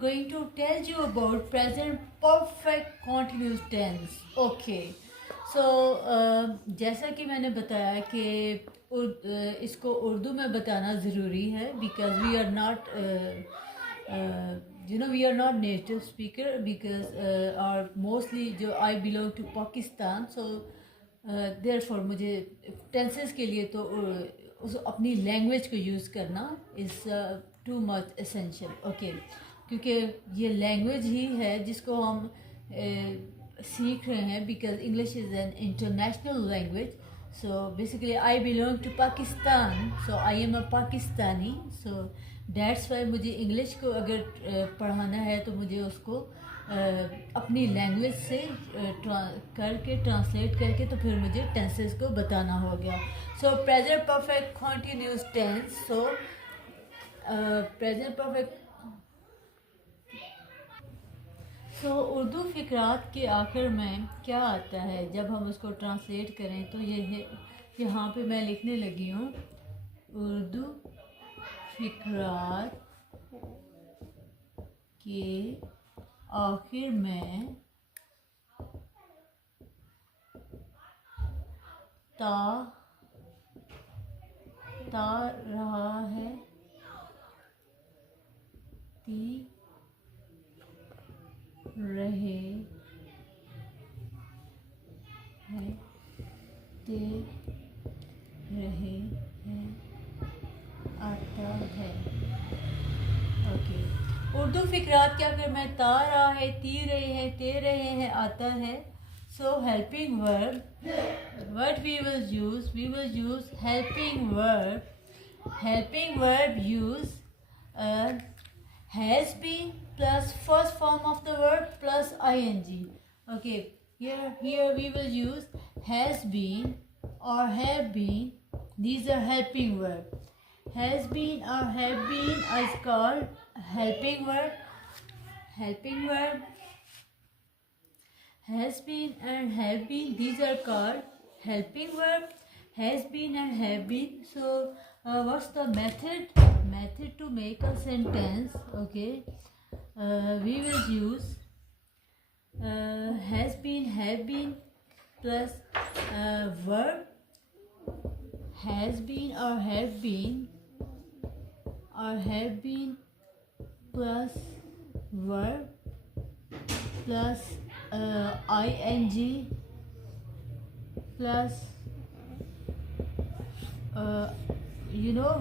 going to tell you about present perfect continuous tense. Okay. So जैसा कि मैंने बताया कि इसको उर्दू में बताना ज़रूरी है because we are not we are not native speaker because our mostly जो I belong to Pakistan, so therefore मुझे tenses के लिए तो उस अपनी लैंग्वेज को यूज़ करना is too much essential. Okay, क्योंकि ये लैंग्वेज ही है जिसको हम सीख रहे हैं because English is an international language. So basically I belong to Pakistan, so I am a Pakistani. So that's why मुझे इंग्लिश को अगर पढ़ाना है तो मुझे उसको अपनी लैंग्वेज से ट्रांसलेट करके तो फिर मुझे टेंसेस को बताना हो गया. So present perfect continuous tense. So present perfect. So Urdu फ़िक्रात के आखिर में क्या आता है जब हम उसको ट्रांसलेट करें तो ये है, यहाँ पे मैं लिखने लगी हूँ उर्दू फ़िक्रात के आखिर में ता रहा है, ती रहे हैं, ते रहे हैं, आता है. ओके. उर्दू फ़िक्रात क्या कर मैं ता रहा है, ती रहे हैं, ते रहे हैं, आता है. So helping verb, what we will use helping verb. Helping verb use has been plus first form of the verb plus ing. Okay, here we will use has been or have been. These are helping verb. Has been or have been is called helping verb. Helping verb. Has been and have been, these are called helping verb. Has been and have been. So what's the method to make a sentence? Okay, we will use has been, have been plus verb. Has been or have been plus verb plus ing plus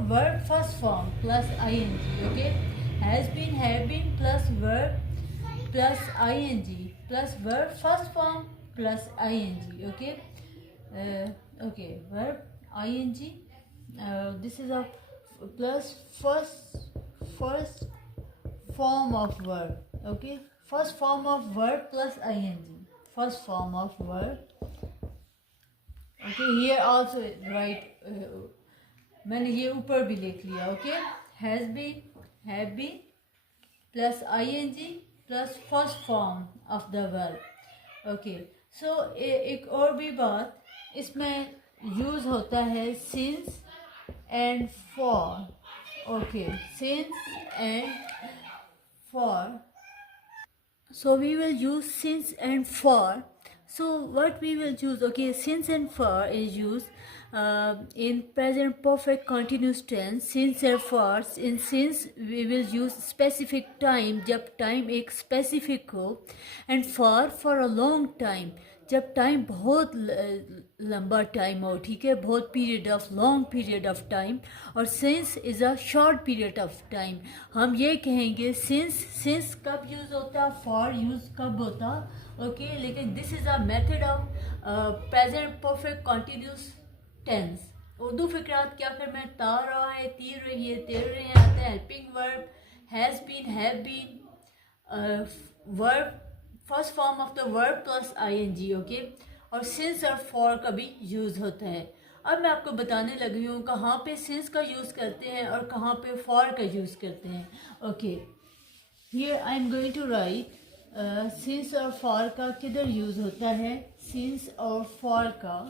verb first form plus ing. Okay, has been, have been plus verb plus ing plus verb first form plus ing. Okay, okay, verb ing. This is a plus first form of verb. Okay, first form of verb plus ing. First form of verb. Okay, here also write. मैंने ये ऊपर भी लिख लिया. Okay, has been, have been plus ing plus first form of the verb. Okay, so एक और भी बात इसमें यूज़ होता है since and for. Okay, since and for. So we will use since and for. So what we will use? Okay, since and for is used in present perfect continuous tense. Since and for. In since we will use specific time जब time एक specific हो, and for a long time जब time बहुत लंबा time हो. ठीक है, बहुत period of long period of time. और since is a short period of time. हम ये कहेंगे सिंस कब यूज़ होता, फॉर यूज़ कब होता. ओके, लेकिन this is a method of present perfect continuous tense. Urdu फ़िक्रात क्या कर मैं ता रहा है, तीर रही है, तेर रहे हैं, आता है helping verb. Has been, have been verb first form of the verb plus ing. Okay, और सिंस और फॉर का भी यूज़ होता है. अब मैं आपको बताने लगी हूँ कहाँ पे सिंस का यूज़ करते हैं और कहाँ पे फॉर का यूज़ करते हैं. Okay, here I am going to write since और फॉर का किधर यूज़ होता है. सिंस और फॉर का,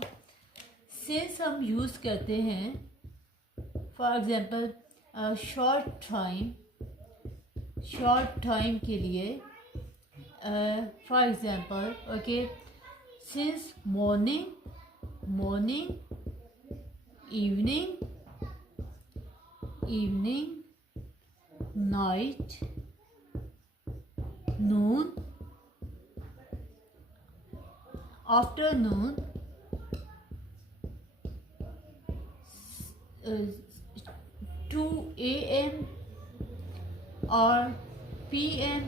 सिंस हम यूज़ करते हैं for example short time short time के लिए for example okay since morning evening night Noon आफ्टरनून 2 a.m. or p.m.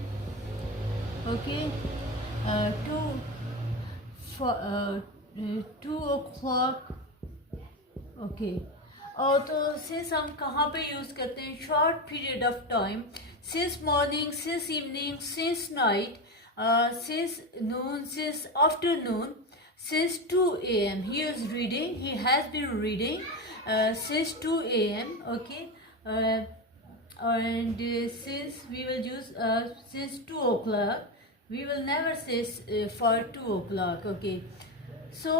okay 2 o'clock okay और तो सिंस हम कहाँ पे यूज़ करते हैं short period of time since morning since evening since night since Noon since afternoon since 2 a.m. he is reading, he has been reading since 2 a.m. okay and since we will use since 2 o'clock we will never say for 2 o'clock okay so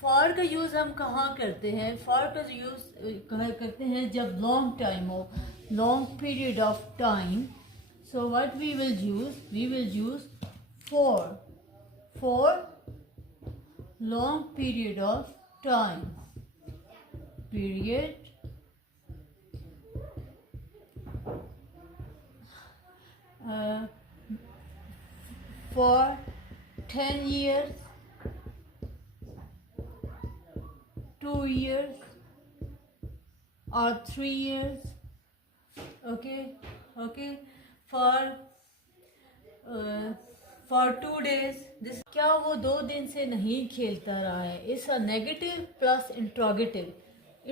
for का यूज़ हम कहाँ करते हैं फॉर का use करते हैं जब long time हो long period of time so what we will use for long period of time for 10 years 2 years or 3 years okay for 2 days this क्या वो 2 दिन से नहीं खेलता रहा है it's a negative plus interrogative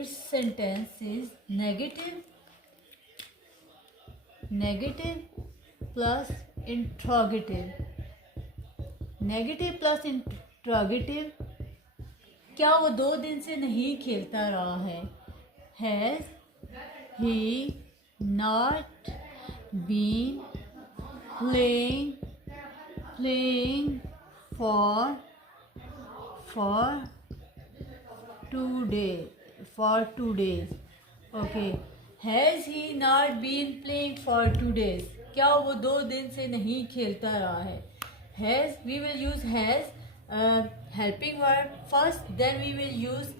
it's sentence is negative plus interrogative क्या वो 2 दिन से नहीं खेलता रहा है has he not been playing for 2 days okay has he not been playing for 2 days क्या वो 2 दिन से नहीं खेलता रहा है has we will use has helping verb first then we will use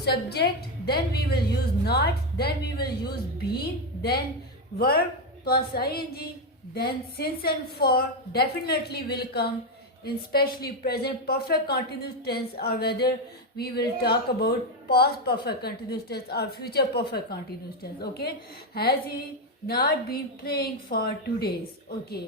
subject then we will use not then we will use been then verb plus ing then since and for definitely will come in especially present perfect continuous tense or whether we will talk about past perfect continuous tense or future perfect continuous tense okay has he not been playing for 2 days okay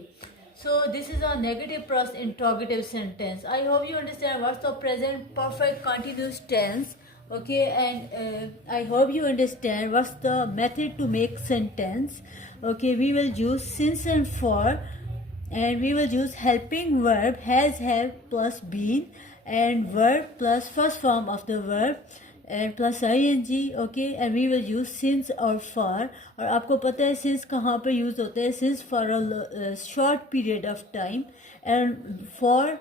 so this is a negative plus interrogative sentence I hope you understand what's the present perfect continuous tense okay and I hope you understand what's the method to make sentence okay we will use since and for and we will use helping verb has have plus been and verb plus first form of the verb and plus ing okay and we will use since or for और आपको पता है since कहाँ पे यूज़ होता है since for a short period of time and for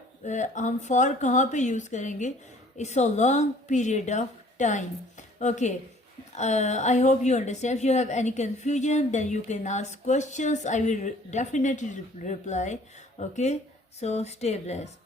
हम for कहाँ पे यूज़ करेंगे it's a long period of time okay I hope you understand. If you have any confusion, then you can ask questions. I will definitely reply. Okay, so stay blessed.